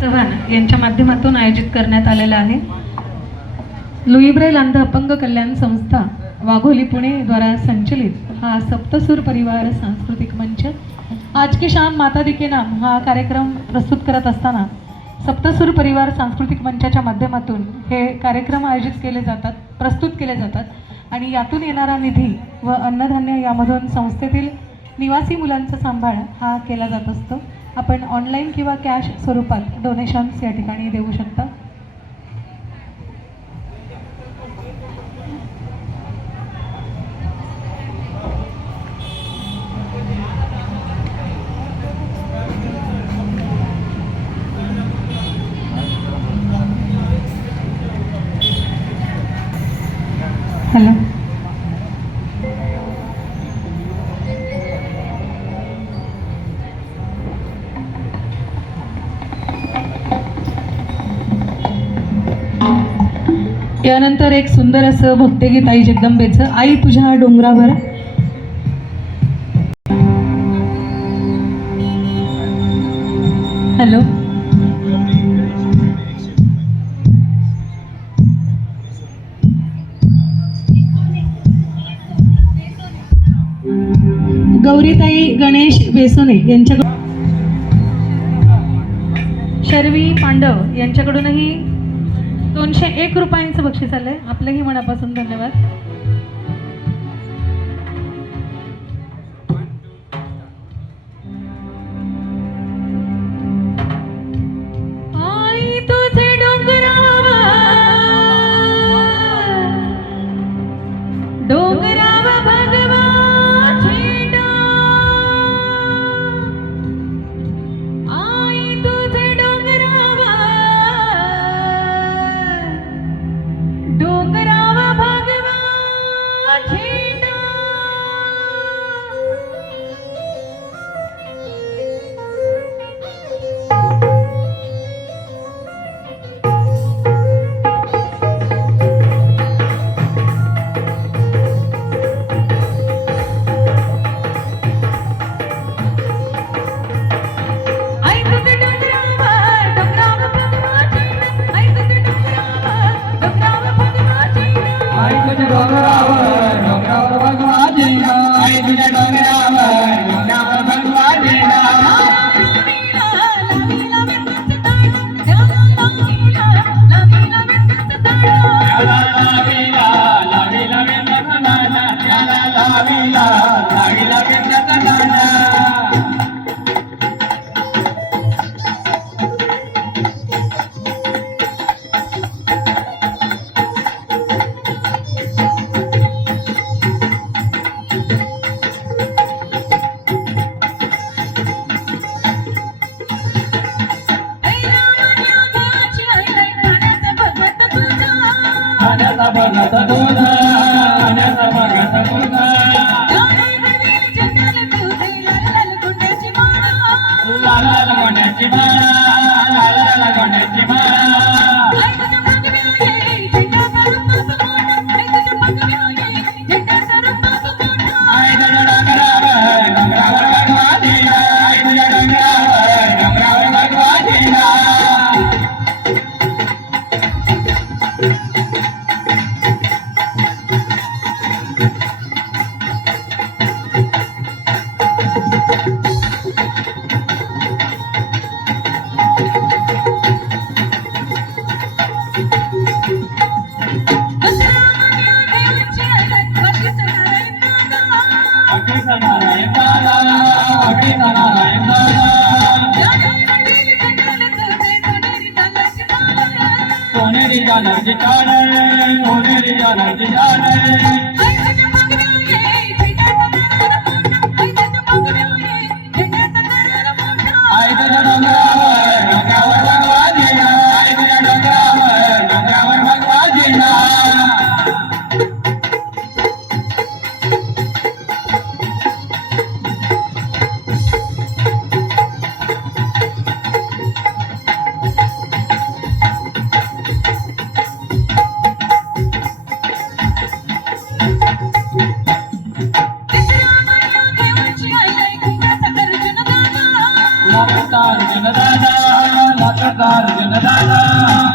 चव्हाण यांच्या माध्यमातून आयोजित करण्यात आलेला आहे। लुई ब्रेल अंध अपंग कल्याण संस्था वाघोली पुणे द्वारा संचलित हा सप्तसूर परिवार सांस्कृतिक मंच आज की शाम माता दी के नाम हा कार्यक्रम प्रस्तुत करत असताना सप्तसूर परिवार सांस्कृतिक मंचाच्या माध्यमातून हे कार्यक्रम आयोजित केले जातात, प्रस्तुत केले जातात आणि यातून येणारा निधी व अन्नधान्य यामधून संस्थेतील निवासी मुलांचा सांभाळ हा केला जात असतो। आपण ऑनलाईन किंवा कॅश स्वरूपात डोनेशन्स या ठिकाणी देऊ शकता। हॅलो, यानंतर एक सुंदर असं भक्तिगीत आई जगदंबेचं आई तुझ्या डोंगरावर। हॅलो, गौरीताई गणेश बेसोने यांच्याकडून शर्वी पांडव यांच्याकडूनही 201 रुपयांचं बक्षीस आलंय। आपलंही मनापासून धन्यवाद। आई तुझे डोंगरावर डोंगरावर भगवा झेंडा, आई तुझे डोंगरावर डोंगरावर भगवा झेंडा, आई तुझे डोंगरावर डोंगरावर भगवा झेंडा, आई तुझे डोंगरावर डोंगरावर भगवा झेंडा, आई तुझ्या डोंगरावर डोंगरावर भगवा झेंडा, आई तुझ्या डोंगरावर डोंगरावर भगवा झेंडा, लावीला लावीला वेंदाचा दांडा, त्याला लावीला लावीला वेंदाचा दांडा। खाण्याचा भगत तुझा, खाण्याचा भगत तुझा, लाल लाल गोंड्याची माळा, लाल लाल गोंड्याची माळा, आई तुझ्या डोंगरावर डोंगरावर भगवा झेंडा, आई तुझ्या डोंगरावर डोंगरावर भगवा झेंडा। अग्नीचा नारायण दादा, अग्नीचा नारायण दादा, सोनेरी जालरची चादर, सोनेरी जालरची चादर, आई तुझ्या डोंगरावर डोंगरावर भगवा झेंडा, आई तुझ्या डोंगरावर डोंगरावर भगवा झेंडा। अर्जुन दादा